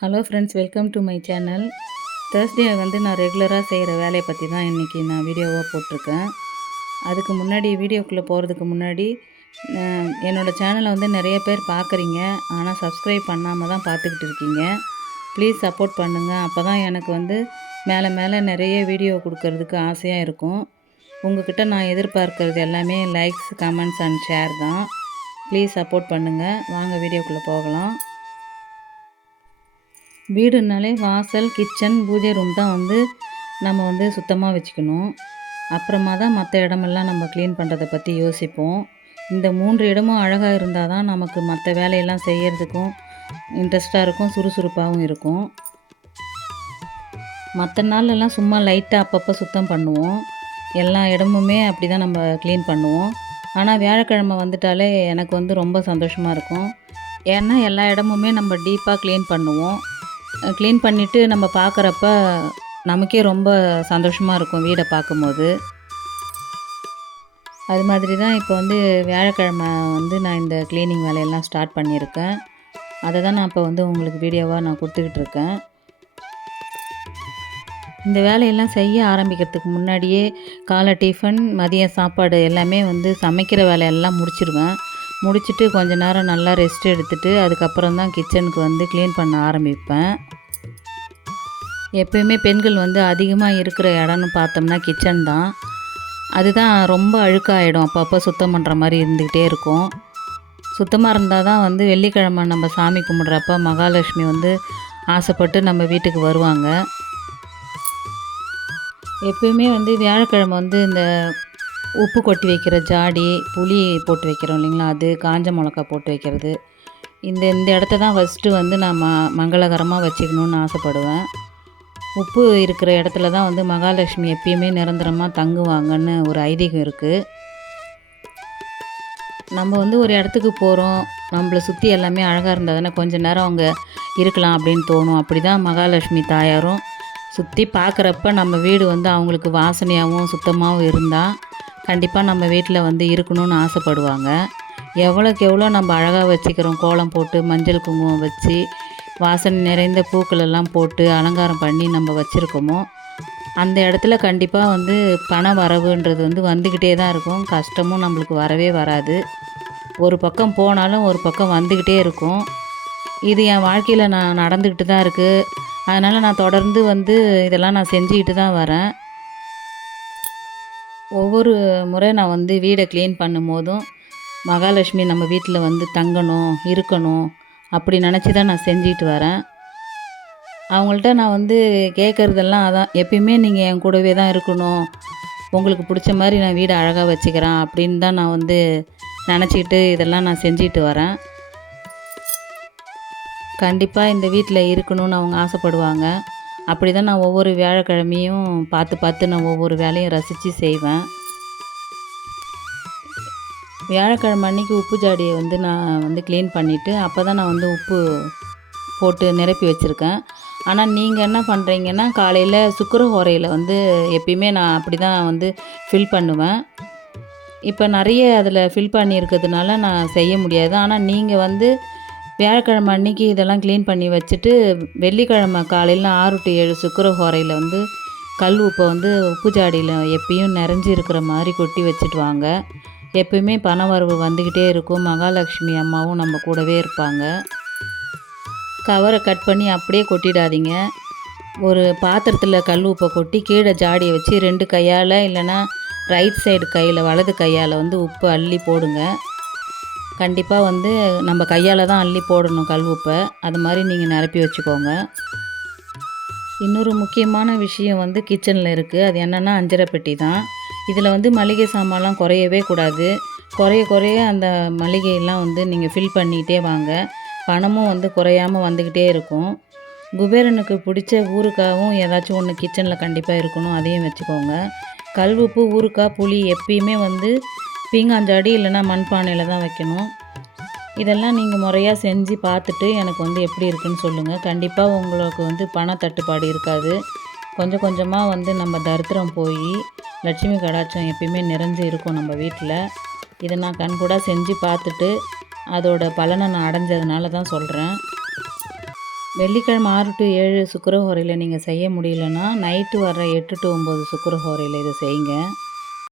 Hello friends, welcome to my channel. Thursday வந்து நான் ரெகுலராக செய்கிற வேலையை பற்றி தான் இன்றைக்கி நான் வீடியோவாக போட்டிருக்கேன். அதுக்கு முன்னாடி வீடியோக்குள்ளே போகிறதுக்கு முன்னாடி என்னோடய சேனலை வந்து நிறைய பேர் பார்க்குறீங்க, ஆனால் சப்ஸ்கிரைப் பண்ணாமல் தான் பார்த்துக்கிட்டு இருக்கீங்க. ப்ளீஸ் சப்போர்ட் பண்ணுங்கள். அப்போ தான் எனக்கு வந்து மேலே மேலே நிறைய வீடியோ கொடுக்கறதுக்கு ஆசையாக இருக்கும். உங்கள்கிட்ட நான் எதிர்பார்க்கறது எல்லாமே லைக்ஸ், கமெண்ட்ஸ் அண்ட் ஷேர் தான். ப்ளீஸ் சப்போர்ட் பண்ணுங்கள். வாங்க வீடியோக்குள்ளே போகலாம். வீடுனாலே வாசல், கிச்சன், பூஜை ரூம் தான் வந்து நம்ம வந்து சுத்தமாக வச்சுக்கணும். அப்புறமா தான் மற்ற இடமெல்லாம் நம்ம க்ளீன் பண்ணுறதை பற்றி யோசிப்போம். இந்த 3 இடமும் அழகாக இருந்தால் தான் நமக்கு மற்ற வேலையெல்லாம் செய்கிறதுக்கும் இன்ட்ரெஸ்ட்டாக இருக்கும், சுறுசுறுப்பாகவும் இருக்கும். மற்ற நாளெல்லாம் சும்மா லைட்டாக அப்பப்போ சுத்தம் பண்ணுவோம். எல்லா இடமுமே அப்படி தான் நம்ம க்ளீன் பண்ணுவோம். ஆனால் வியாழக்கிழமை வந்துட்டாலே எனக்கு வந்து ரொம்ப சந்தோஷமாக இருக்கும். ஏன்னா எல்லா இடமுமே நம்ம டீப்பாக க்ளீன் பண்ணுவோம். க்ளீன் பண்ணிவிட்டு நம்ம பார்க்குறப்ப நமக்கே ரொம்ப சந்தோஷமாக இருக்கும் வீடை பார்க்கும்போது. அது மாதிரி தான் இப்போ வந்து வியாழக்கிழமை வந்து நான் இந்த க்ளீனிங் வேலையெல்லாம் ஸ்டார்ட் பண்ணியிருக்கேன். அதை தான் நான் இப்போ வந்து உங்களுக்கு வீடியோவாக நான் கொடுத்துக்கிட்டு இருக்கேன். இந்த வேலையெல்லாம் செய்ய ஆரம்பிக்கிறதுக்கு முன்னாடியே காலை டிஃபன், மதிய சாப்பாடு எல்லாமே வந்து சமைக்கிற வேலையெல்லாம் முடிச்சிடுவேன். முடிச்சுட்டு கொஞ்ச நேரம் நல்லா ரெஸ்ட் எடுத்துகிட்டு அதுக்கப்புறம் தான் கிச்சனுக்கு வந்து க்ளீன் பண்ண ஆரம்பிப்பேன். எப்போயுமே பெண்கள் வந்து அதிகமாக இருக்கிற இடம்னு பார்த்தோம்னா கிச்சன் தான். அதுதான் ரொம்ப அழுக்காகிடும், அப்பப்போ சுத்தம் பண்ணுற மாதிரி இருந்துக்கிட்டே இருக்கும். சுத்தமாக இருந்தால் தான் வந்து வெள்ளிக்கிழமை நம்ம சாமி கும்பிட்றப்ப மகாலட்சுமி வந்து ஆசைப்பட்டு நம்ம வீட்டுக்கு வருவாங்க. எப்போயுமே வந்து வியாழக்கிழமை வந்து இந்த உப்பு கொட்டி வைக்கிற ஜாடி, புளி போட்டு வைக்கிறோம் இல்லைங்களா, அது காஞ்ச மிளகா போட்டு வைக்கிறது, இந்த இடத்த தான் ஃபஸ்ட்டு வந்து நான் மங்களகரமாக வச்சுக்கணுன்னு ஆசைப்படுவேன். உப்பு இருக்கிற இடத்துல தான் வந்து மகாலட்சுமி எப்பயுமே நிரந்தரமாக தங்குவாங்கன்னு ஒரு ஐதீகம் இருக்குது. நம்ம வந்து ஒரு இடத்துக்கு போகிறோம், நம்மளை சுற்றி எல்லாமே அழகாக இருந்தால் தானே கொஞ்சம் நேரம் அவங்க இருக்கலாம் அப்படின்னு தோணும். அப்படி தான் மகாலட்சுமி தாயாரும் சுற்றி பார்க்குறப்ப நம்ம வீடு வந்து அவங்களுக்கு வாசனையாகவும் சுத்தமாகவும் இருந்தால் கண்டிப்பாக நம்ம வீட்டில் வந்து இருக்கணும்னு ஆசைப்படுவாங்க. எவ்வளோக்கு எவ்வளோ நம்ம அழகாக வச்சுக்கிறோம், கோலம் போட்டு மஞ்சள் குங்குமம் வச்சு வாசனை நிறைந்த பூக்களெல்லாம் போட்டு அலங்காரம் பண்ணி நம்ம வச்சுருக்கோமோ அந்த இடத்துல கண்டிப்பாக வந்து பண வரவுன்றது வந்து வந்துக்கிட்டே தான் இருக்கும். கஷ்டமும் நம்மளுக்கு வரவே வராது. ஒரு பக்கம் போனாலும் ஒரு பக்கம் வந்துக்கிட்டே இருக்கும். இது என் வாழ்க்கையில் நான் நடந்துக்கிட்டு தான் இருக்குது. அதனால் நான் தொடர்ந்து வந்து இதெல்லாம் நான் செஞ்சுக்கிட்டு தான் வரேன். ஒவ்வொரு முறை நான் வந்து வீடை க்ளீன் பண்ணும்போதும் மகாலட்சுமி நம்ம வீட்டில் வந்து தங்கணும், இருக்கணும் அப்படி நினச்சி தான் நான் செஞ்சுக்கிட்டு வரேன். அவங்கள்ட்ட நான் வந்து கேட்குறதெல்லாம் அதான், எப்பயுமே நீங்கள் என் கூடவே தான் இருக்கணும், உங்களுக்கு பிடிச்ச மாதிரி நான் வீடை அழகாக வச்சுக்கிறேன் அப்படின்னு தான் நான் வந்து நினச்சிக்கிட்டு இதெல்லாம் நான் செஞ்சுக்கிட்டு வரேன். கண்டிப்பாக இந்த வீட்டில் இருக்கணும்னு அவங்க ஆசைப்படுவாங்க. அப்படி தான் நான் ஒவ்வொரு வியாழக்கிழமையும் பார்த்து நான் ஒவ்வொரு வேலையும் ரசித்து செய்வேன். வியாழக்கிழமை அன்றைக்கி உப்பு ஜாடியை வந்து நான் வந்து க்ளீன் பண்ணிவிட்டு அப்போ தான் நான் வந்து உப்பு போட்டு நிரப்பி வச்சுருக்கேன். ஆனால் நீங்கள் என்ன பண்ணுறீங்கன்னா, காலையில் சுக்கிரஹோரையில் வந்து எப்பயுமே நான் அப்படி தான் வந்து ஃபில் பண்ணுவேன். இப்போ நிறைய அதில் ஃபில் பண்ணியிருக்கிறதுனால நான் செய்ய முடியாது. ஆனால் நீங்கள் வந்து வியாழக்கிழமை அன்றைக்கி இதெல்லாம் க்ளீன் பண்ணி வச்சுட்டு வெள்ளிக்கிழமை காலையில் 6 to 7 சுக்கிரஹோரையில் வந்து கல் உப்பை வந்து உப்பு ஜாடியில் எப்பயும் நிறைஞ்சி இருக்கிற மாதிரி கொட்டி வச்சுட்டு வாங்க. எப்பயுமே பண வரவு வந்துக்கிட்டே இருக்கும். மகாலட்சுமி அம்மாவும் நம்ம கூடவே இருப்பாங்க. கவரை கட் பண்ணி அப்படியே கொட்டிடாதீங்க. ஒரு பாத்திரத்தில் கல் உப்பை கொட்டி கீழே ஜாடியை வச்சு 2 கையால் இல்லைன்னா ரைட் சைடு கையில் வலது கையால் வந்து உப்பு அள்ளி போடுங்க. கண்டிப்பாக வந்து நம்ம கையால் தான் அள்ளி போடணும் கல் உப்பை. அது மாதிரி நீங்கள் நிரப்பி வச்சுக்கோங்க. இன்னொரு முக்கியமான விஷயம் வந்து கிச்சனில் இருக்குது. அது என்னென்னா அஞ்சரை பெட்டி தான். இதில் வந்து மளிகை சாமான்லாம் குறையவே கூடாது. குறைய அந்த மளிகையெல்லாம் வந்து நீங்கள் ஃபில் பண்ணிகிட்டே வாங்க. பணமும் வந்து குறையாமல் வந்துக்கிட்டே இருக்கும். குபேரனுக்கு பிடிச்ச ஊறுகாயும் ஏதாச்சும் ஒன்று கிச்சனில் கண்டிப்பாக இருக்கணும், அதையும் வச்சுக்கோங்க. கல் உப்பு, ஊறுகாய், புளி எப்பயுமே வந்து பீங்காஞ்சாடி இல்லைன்னா மண்பானையில் தான் வைக்கணும். இதெல்லாம் நீங்கள் முறையாக செஞ்சு பார்த்துட்டு எனக்கு வந்து எப்படி இருக்குன்னு சொல்லுங்கள். கண்டிப்பாக உங்களுக்கு வந்து பண தட்டுப்பாடு இருக்காது. கொஞ்சம் கொஞ்சமாக வந்து நம்ம தரித்திரம் போய் லட்சுமி கடாட்சம் எப்பயுமே நிறைஞ்சு இருக்கும் நம்ம வீட்டில். இதை நான் கண்கூடாக செஞ்சு பார்த்துட்டு அதோட பலனை நான் அடைஞ்சதுனால தான் சொல்கிறேன். வெள்ளிக்கிழமை 6 டூ 7 சுக்கிரஹோரையில நீங்க செய்ய முடியலன்னா, நைட்டு வர 8 டூ 9 சுக்கிரஹோரையில இத செய்யுங்க.